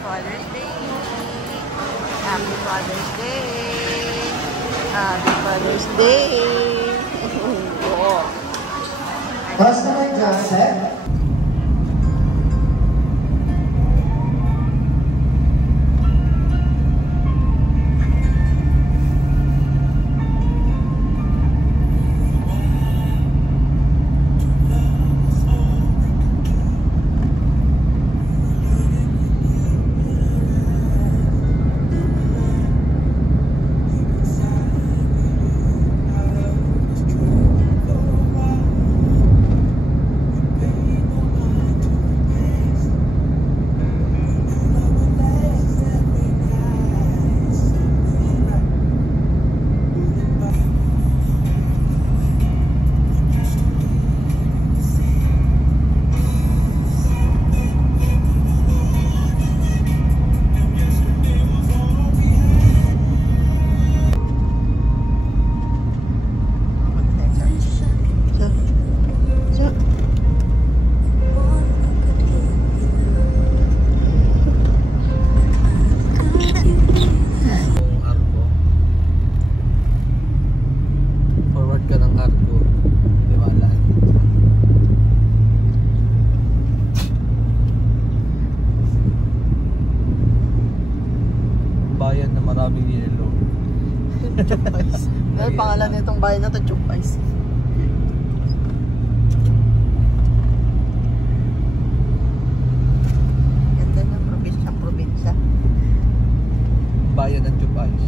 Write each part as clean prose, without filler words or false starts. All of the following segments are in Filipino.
Father's Day. Happy Father's Day. Happy Father's Day. Oh. Basta naman dyan, set. Bayan na maraming yelo. Chupais. Dahil pangalan nitong bayan na to, Chupais. Ganda ng probinsya. Bayan ng Chupais.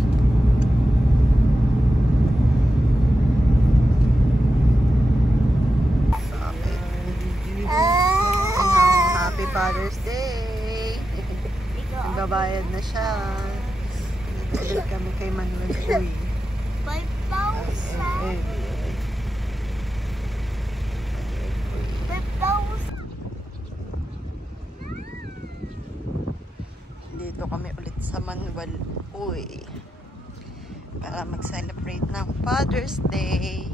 Happy Father's Day. Nagbabayad na siya. Nagpalit kami kay Manuel Uy. 5,000. Dito kami ulit sa Manuel Uy para mag-celebrate ng Father's Day.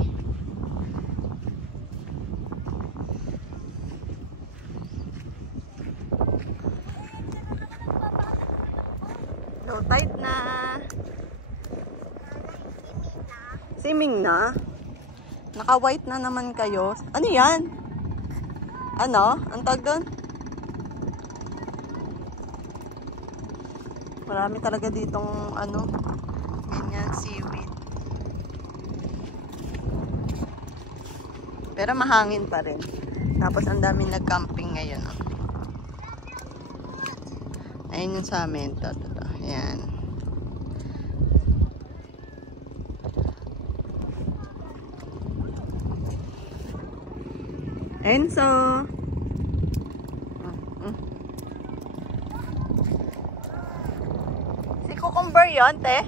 Low tide na. Siming na. Naka-white na naman kayo. Ano yan? Ano? Ang tawag doon? Marami talaga ditong ano, ganyan, seaweed. Pero mahangin pa rin. Tapos ang daming nag-camping ngayon. Oh. Ayun yung sa amin. Ito. Ayan. Enzo. Si Cucumber yun, te.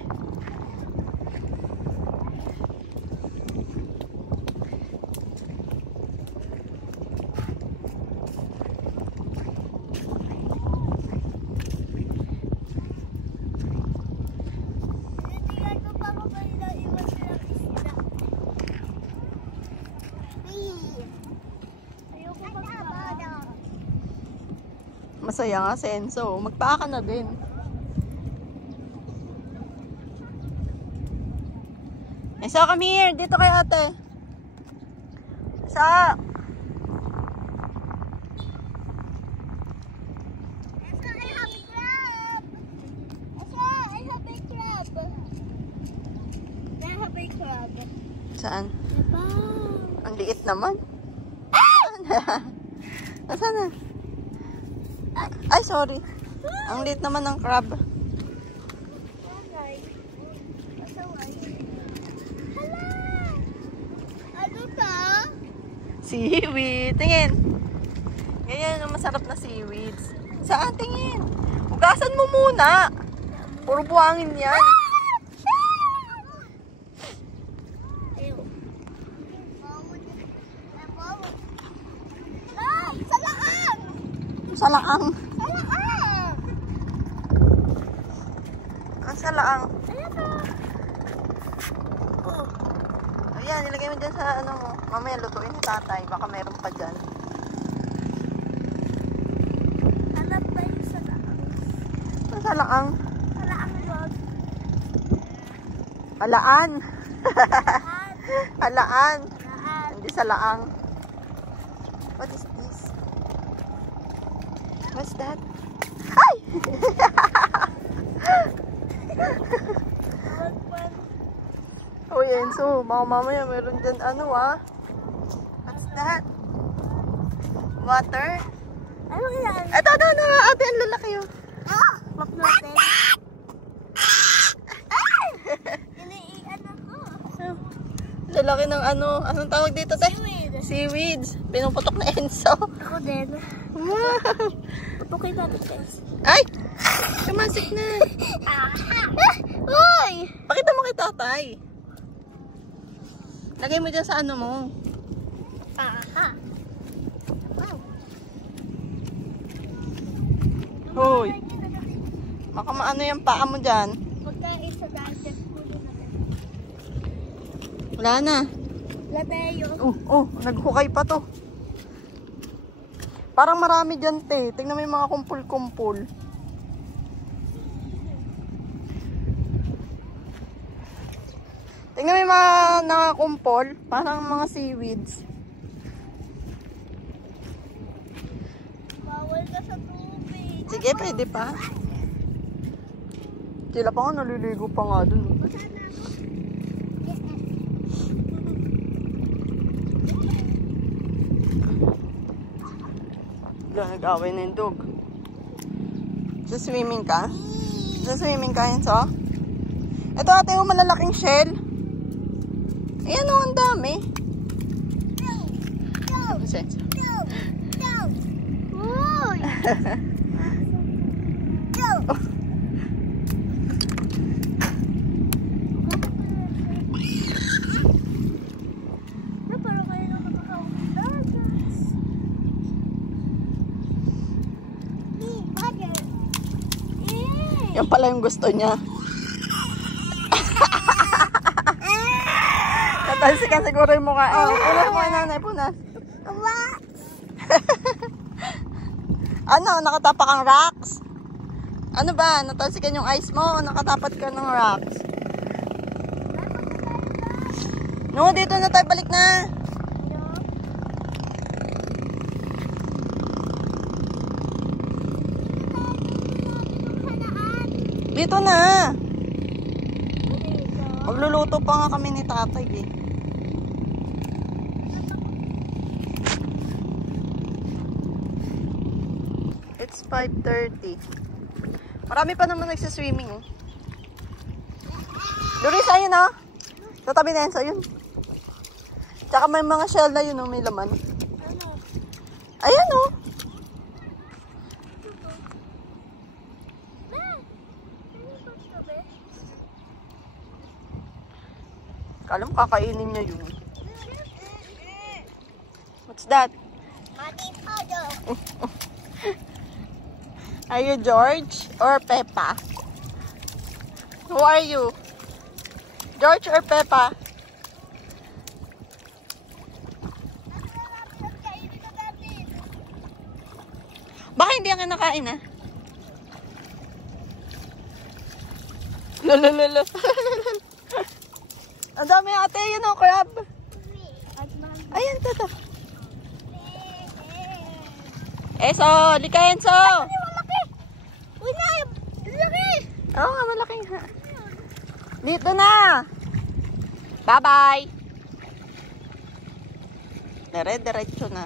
Masaya nga si Enzo. Magpaa ka na din. Enzo, come here. Dito kay ate. Enzo. Enzo, I have a crab. Enzo, I have a crab. I have a crab. Saan? Wow. Ang liit naman. Ah! Nasaan na? Ay, sorry. Ang liit naman ng crab. Ano ka? Seaweed. Tingin. Ganyan yung masarap na seaweeds. Saan? Tingin. Hugasan mo muna. Puro buhangin yan. Salaang. Ang salaang. Oh. Ayan, nilagay mo dyan sa ano mo. Mamaya lutuin ni tatay. Baka meron pa dyan. Hanap ba yung salaang? Sa laang. Salaang road. Halaan. Halaan. Salaan. Hindi sa laang. What is this? What's that? Ay! Oh, Enzo. Mamaya meron dyan ano ah. What's that? Water? Ano yan? Ito, ate, ang lalaki yun. Ah! Maplotin. Iniian ako. Lalaki ng ano. Anong tawag dito, te? Seaweed. Seaweeds. Pinuputok na Enzo. Ako din. Wow! Pupukin natin guys. Ay! Tumasik na. Uy! Pakita mo kay tatay. Lagay mo dyan sa ano mo. Aha. Hoy. Baka maano yung paa mo dyan. Pagkain sa dahil kulo natin. Wala na. Lateo. Naghukay pa to. Parang marami dyan, te. Tingnan mo yung mga kumpul-kumpul. Tingnan mo yung mga nakakumpol. Parang mga seaweeds. Bawal ka sa tubig. Sige, pwede pa. Sila pa nga, naliligo pa nga dun. Nag-away na yung dog. Sa swimming ka? Sa swimming ka yun, so? Ito ate, yung malalaking shell. Ayan o, ang dami. Uy! Parang kayo na makakaugas. Yan pala yung gusto niya. Natalsikan siguro yung mukha. Punas mo, nanay, punas. What? Ano, nakatapak ang rocks? Ano ba, natalsikan yung ice mo o nakatapat ka ng rocks? No, dito na tayo, balik na. Dito na. Magluluto pa nga kami ni tatay eh. It's 5:30. Marami pa naman nagsiswimming eh. Doris, ayun ah. Tatabi na yun sa yun. Tsaka may mga shell na yun oh, may laman. Ayan oh. Kala mo kakainin niya yun. What's that? Are you George or Peppa? Who are you? George or Peppa? Baka hindi ang kinakain ah. Lulululu. Ang dami ate, yun o, crab. Ayan, tata. Eso, lika Enzo. Malaki! Uy na! Malaki! Oo nga, malaki nga. Dito na. Bye-bye. Dire-diretso na.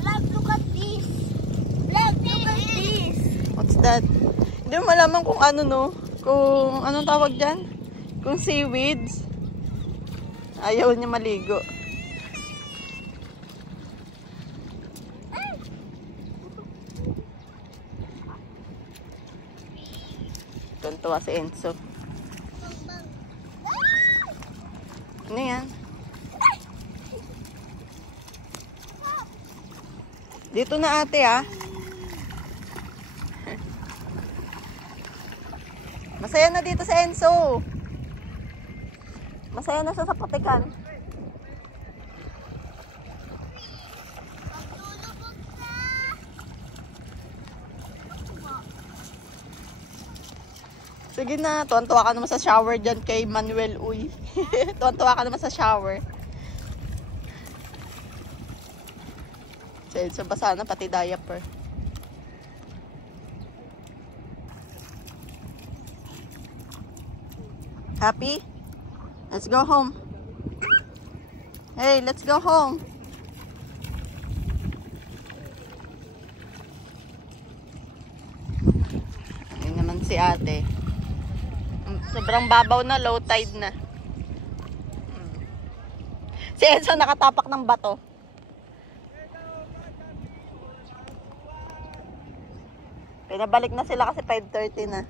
Vlog, look at this! Vlog, look at this! What's that? Hindi mo malaman kung ano no. Kung anong tawag dyan. Kung seaweeds. Ayaw niya maligo. Tuntua si Enzo. Ano yan? Dito na ate ah. Masaya na dito si Enzo. Masaya na siya sa patikan. Sige na, tuwan-tuwa ka naman sa shower dyan kay Manuel, uy. Tuwan-tuwa ka naman sa shower. So, basa na pati diaper. Happy? Let's go home. Hey, let's go home. Ayun naman si ate. Sobrang babaw na, low tide na. Si Enzo nakatapak ng bato. Pinabalik na sila kasi 5:30 na.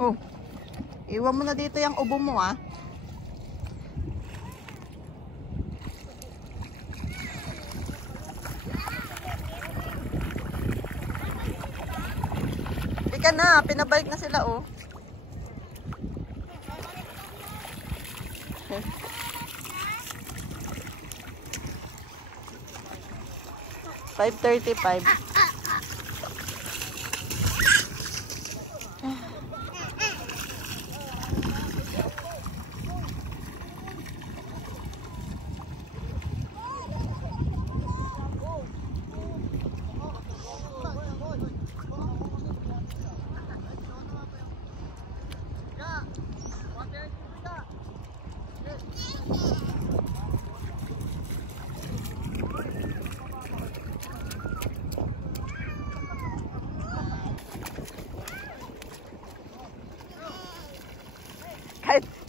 Oh, iwan mo na dito yung ubo mo, ah. Ika na, pinabalik na sila, oh. 5:35.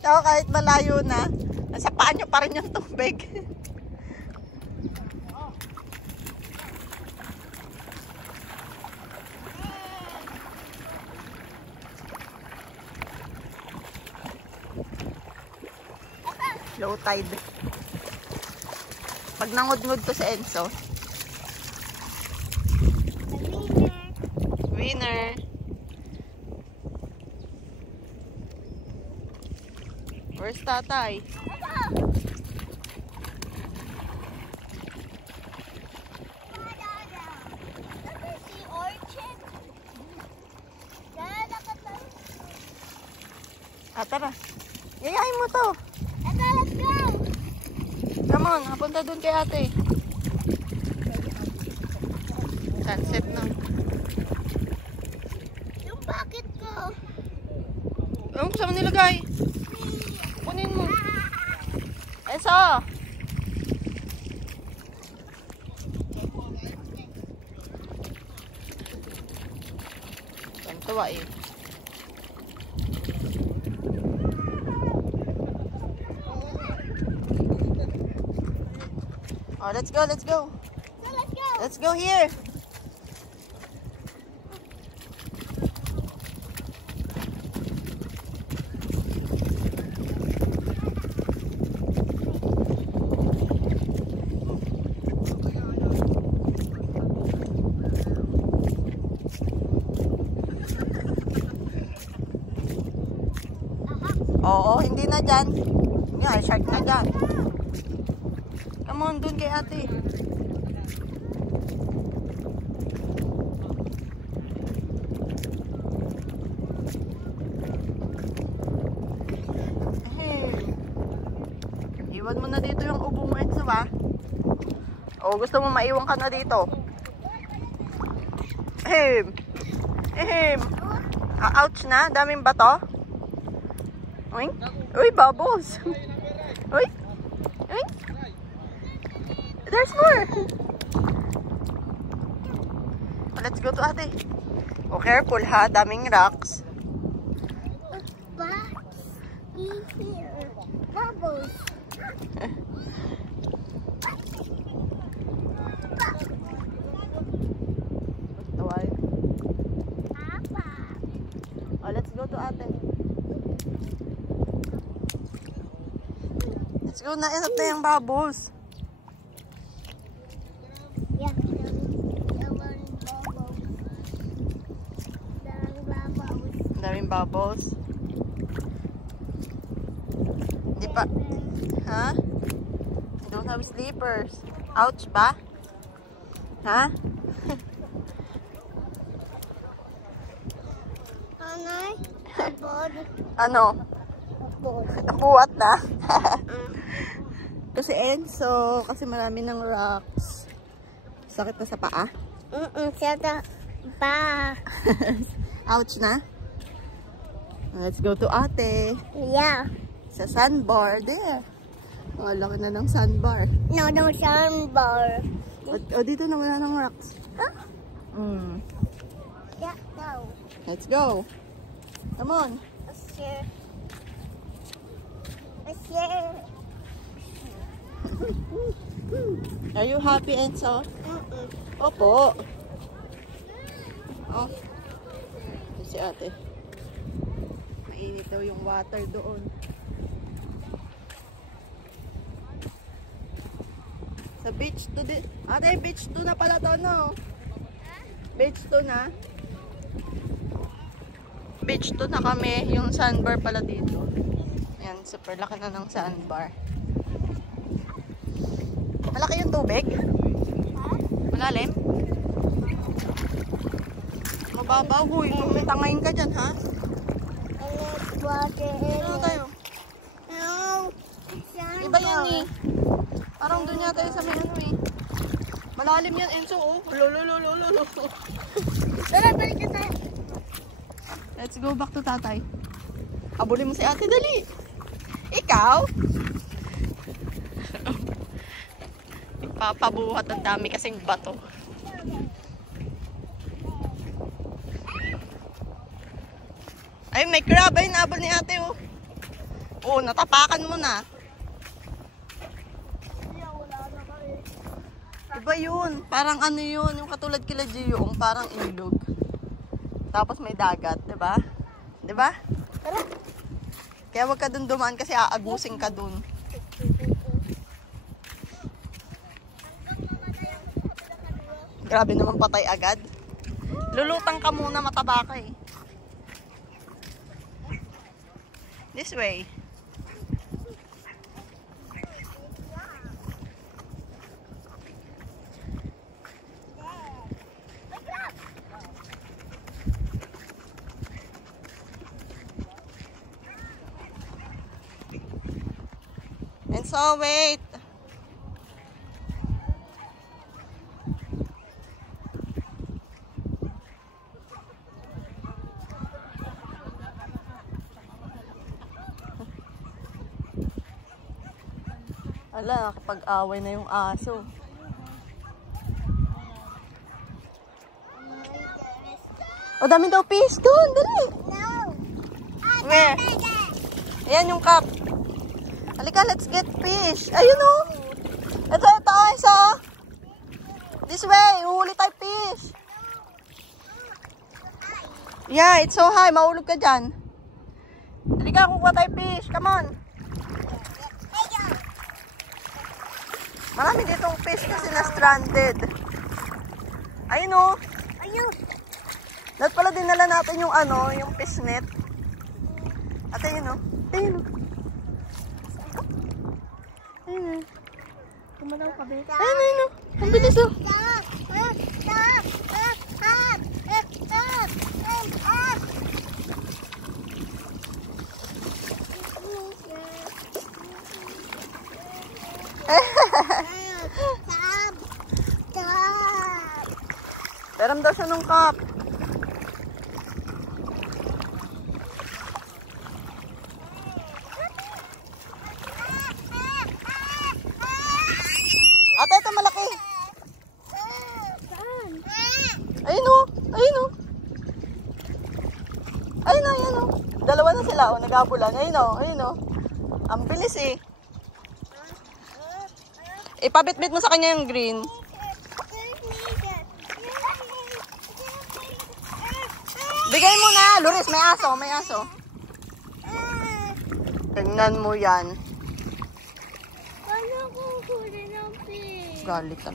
Kahit malayo na, nasa paa nyo pa rin yung tubig. Low tide. Pag nangod-ngod to si Enzo. Winner. Where's tatay? Ah, tara. Yayain mo to. Let's go! Come on, napunta dun kay ate. Sunset na. Yung bucket ko. Ano saan mo nilagay? Kunin mo. Eso! Tantawa eh. Oh, let's go, let's go. So let's go. Let's go here. Oo, hindi na dyan. Nga, shark na dyan. Come on, dun kay ate. Hey. Iwan mo na dito yung ubo mo, Enzo, ha? O, gusto mo maiwan ka na dito? Ehem. Ehem. Ouch na, daming bato. Uy, uy, bubbles. Uy, uy. There's more. Let's go to ate. Oh, careful ha, daming rocks. But here, bubbles. Tawal. Papa. Oh, let's go to ate. Let's go na, inat na yung bubbles. Yeah, daming bubbles. Daming bubbles. Di pa. Ha? You don't have slippers. Ouch ba? Ha? Nanay, abod. Ano? Abod. Buwat na. Kasi Enzo, kasi marami ng rocks. Sakit na sa paa. Sada pa. Ouch na. Let's go to ate. Yeah. Sa sandbar. There. Oh, laki na ng sandbar. No, sandbar. O, dito na wala ng rocks. Huh? Yeah, no. Let's go. Come on. Share. Share. Are you happy, Enzo? Opo. Oh. Ito si ate. Mainit daw yung water doon. Sa beach 2 din. Ate, beach 2 na pala to, no? Beach 2 na. Beach 2 na kami. Yung sandbar pala dito. Ayan, super laki na ng sandbar. Malaki yung tubig? Malalim? Mababaw, huy. Kung may tangayin ka dyan, ha? Ano tayo? No. Iba yan eh. Parang doon yata yung sa may ano eh. Malalim yan, Enzo, oh. Lolololololo. Tara, balik na tayo. Let's go back to tatay. Habulin mo si ate, dali. Ikaw? Papabuhat ang dami kasing bato. Ay, may crab. Ay, nabol ni ate, oh. Oo, natapakan mo na. Iba yun. Parang ano yun. Yung katulad kila Gio, parang ilog. Tapos may dagat, diba? Diba? Kaya wag ka dun dumaan kasi aagusin ka dun. Grabe naman, patay agad. Lulutang ka muna, mataba ka eh. This way. And so, wait. Ala, nakapag-away na yung aso. O, dami daw fish doon. Dali. No. Where? Ayan yung cup. Halika, let's get fish. Ayun o. Ito, isa. This way. Uhuli tayo fish. Yeah, it's so high. Mahulog ka dyan. Halika, kukuha tayo fish. Come on. Marami ditong fish kasi na stranded. Ayun o. Ayun. Dapat pala dinala natin yung ano, yung fish net. At ayun o. Ayun o. Ayun o. Kumalaw ka, be. Ayun, ayun o. Ang bilis o. Daram daw siya ng cup. Ate, ito malaki. Ayun o. Ayun o. Ayun o, ayun o. Dalawa na sila o, nag-abulan. Ayun o, ayun o. Ang bilis eh. Ipabit-bit mo sa kanya yung green. Bigay mo na, Luris, may aso, may aso. Tingnan mo yan. Ano kung huli ng fish? Garlic ka.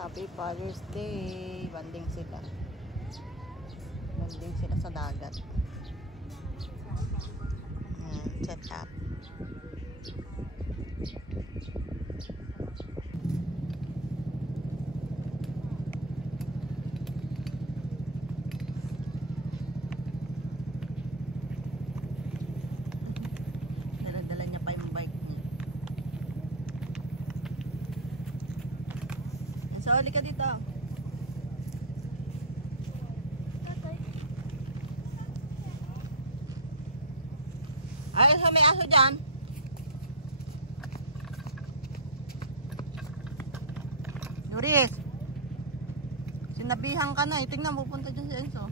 Happy Father's Day. Banding sila. Landing sila sa dagat. Ayan, set up. Dala-dala niya pa yung bike niya. So, halika dito. Ay, so may aso dyan. Doris. Sinabihan ka na eh. Tingnan, pupunta dyan si Enzo.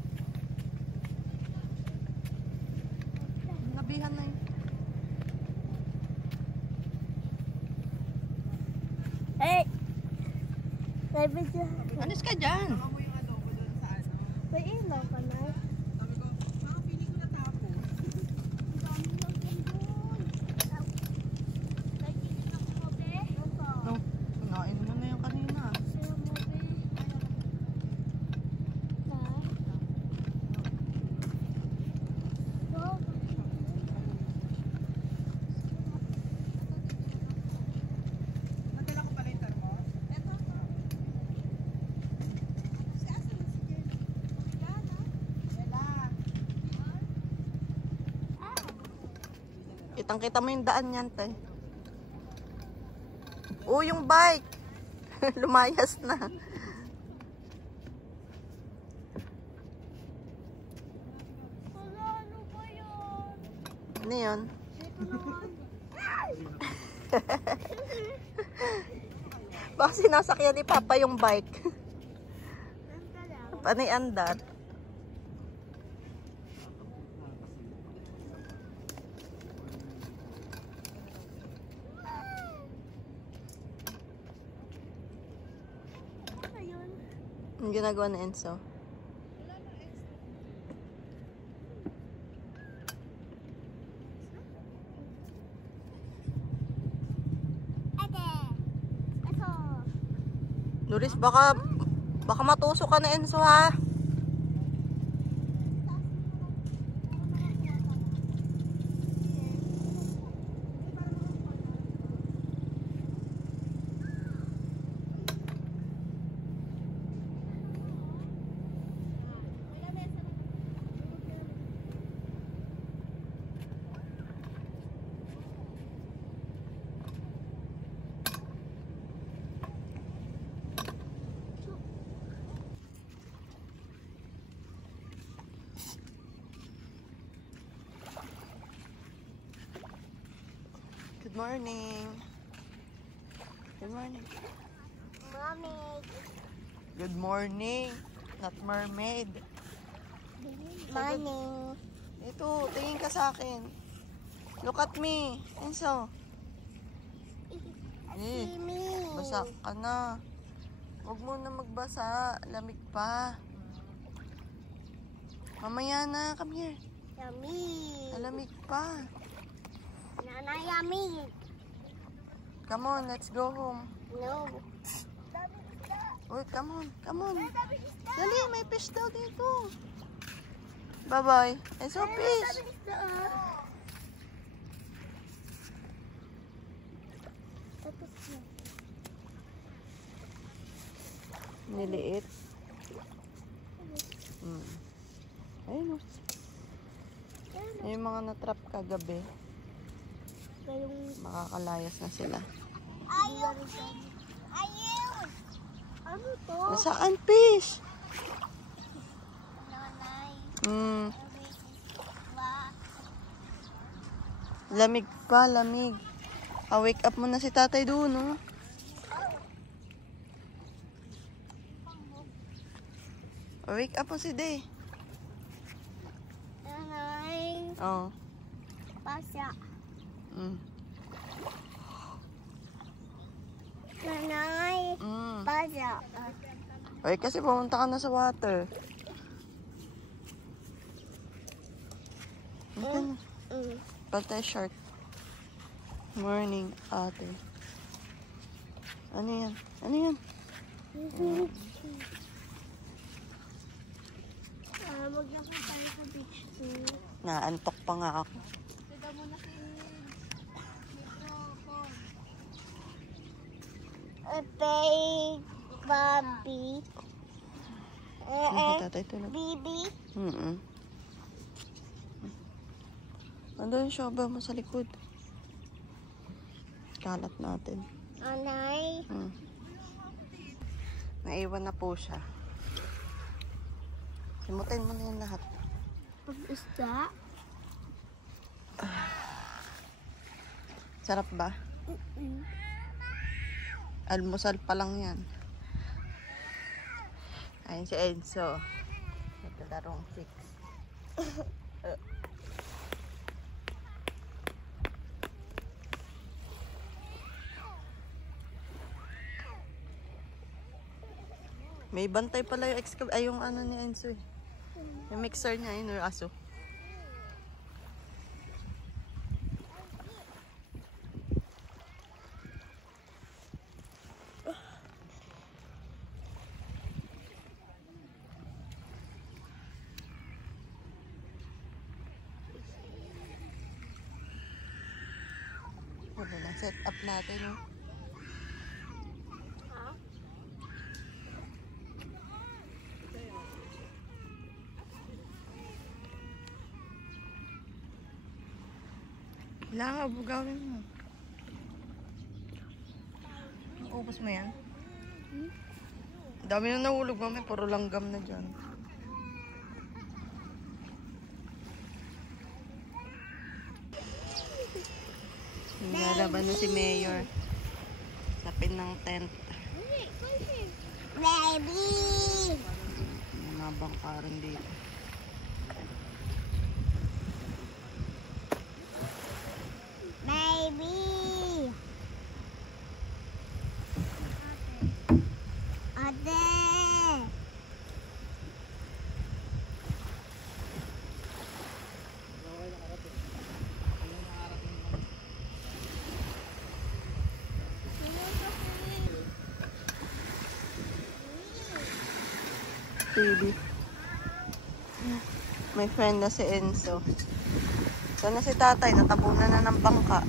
Sinabihan na eh. Hey! Sabi siya. Alis ka dyan. May ilaw ka na. Oh, kinain mo na yung kanina. Kitang-kita mo yung daan yan, tay. Oh, yung bike. Lumayas na. Ano ba yun? Ano yun? Baka sinasakyan ni Papa yung bike. Panay andar. Ano yun? Ang ginagawa na Enzo. Ate! Ito! Doris, baka matusok ka na Enzo, ha? Good morning. Good morning. Mommy! Good morning. Not mermaid. Morning! Ito, tingin ka sa akin. Look at me. Enzo. Eh, Mimi! basa ka na. Huwag mo na magbasa. Lamig pa. Mamaya na. Come here. Yummy! Lamig pa. Nana, yummy! Come on, let's go home. No! Wait, come on. Come on. Dali, may fish daw dito. Bye-bye. Enzo, fish. Niliit. Ayun o. Yung mga natrap kagabi, makakalayas na sila. Ayaw! Ayaw! Ano to? Nasaan fish? Nanay. Lamig pa, lamig. Wake up mo na si tatay doon, no? Wake up mo si Day. Nanay. Oh. Pasya. Mm. Nanay. Pasya. Ay, kasi pumunta ka na sa water. Okay. Patay short. Morning, ate. Ano yan? Ano yan? Wag na po tayo sa beach too. Naantok pa nga ako. Sada mo na si microphone. Big Bobby. Tatay tulog. Bibi. Andun yung shoba mo sa likod. Kalat natin. Anay. Naiwan na po siya. Simutin mo na yung lahat. Pag-isda. Sarap ba? Almusal pa lang yan. Ayun si Enzo. Ito larong 6. May bantay pala yung yung ano ni Enzo eh. Yung mixer niya, yun yung aso. Wala na, set up natin oh. Kailangan bugawin mo. Ubus mo yan? Dami na nahulog mo. May puro langgam na dyan. Nalaban na si Mayor. Sa pin ng tent. Baby. May mga bangka rin dito. Baby. Ate. TV. May friend na si Enzo. Ito na si tatay, natabunan na ng bangka.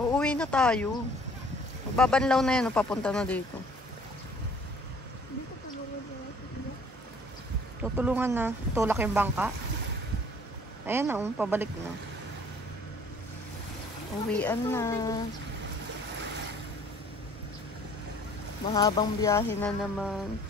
Uuwi na tayo. Magbabanlaw na yan, papunta na dito. Tutulungan na. Tulak yung bangka. Ayan na, pabalik na. Uwian na. Mahabang biyahe na naman.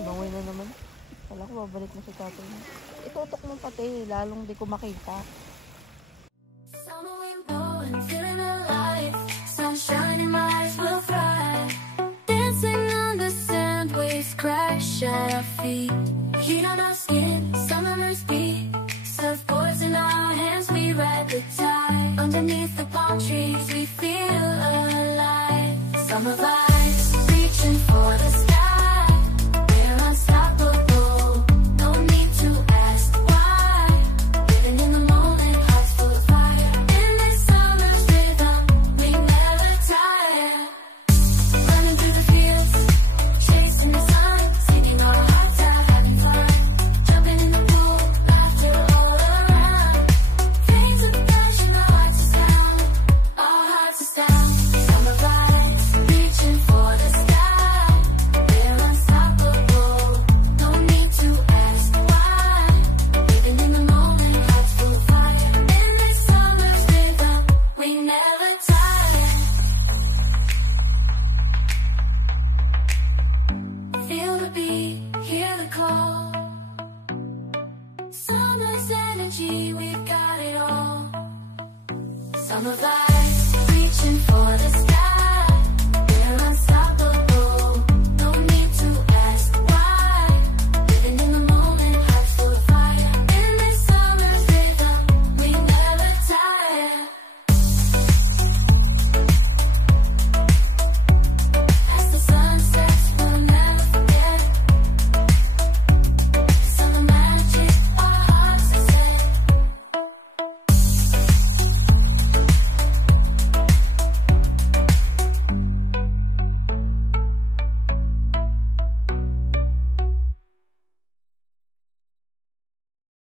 Bangoy na naman. Wala ko, babalik na si tatay na. Itutok mo pati, lalong di ko makita. Summer wind blowing, feeling alive. Sunshine in my eyes will fly. Dancing on the sand, waves crash at our feet. Heat on our skin, summer's beat. Surfboards in our hands, we ride the tide. Underneath the palm trees, we feel alive. Summer vibes, reaching for the sky. Unstoppable, no need to ask why. Living in the moment, hearts full of fire. In this summer's rhythm, we never tire. Running through the fields, chasing the sun, singing our hearts out, having fun. Jumping in the pool, laughter all around. Veins of passion, our hearts are sound, our hearts are sound. Summer vibes, reaching for the sky. Summer vibes, reaching for the sky.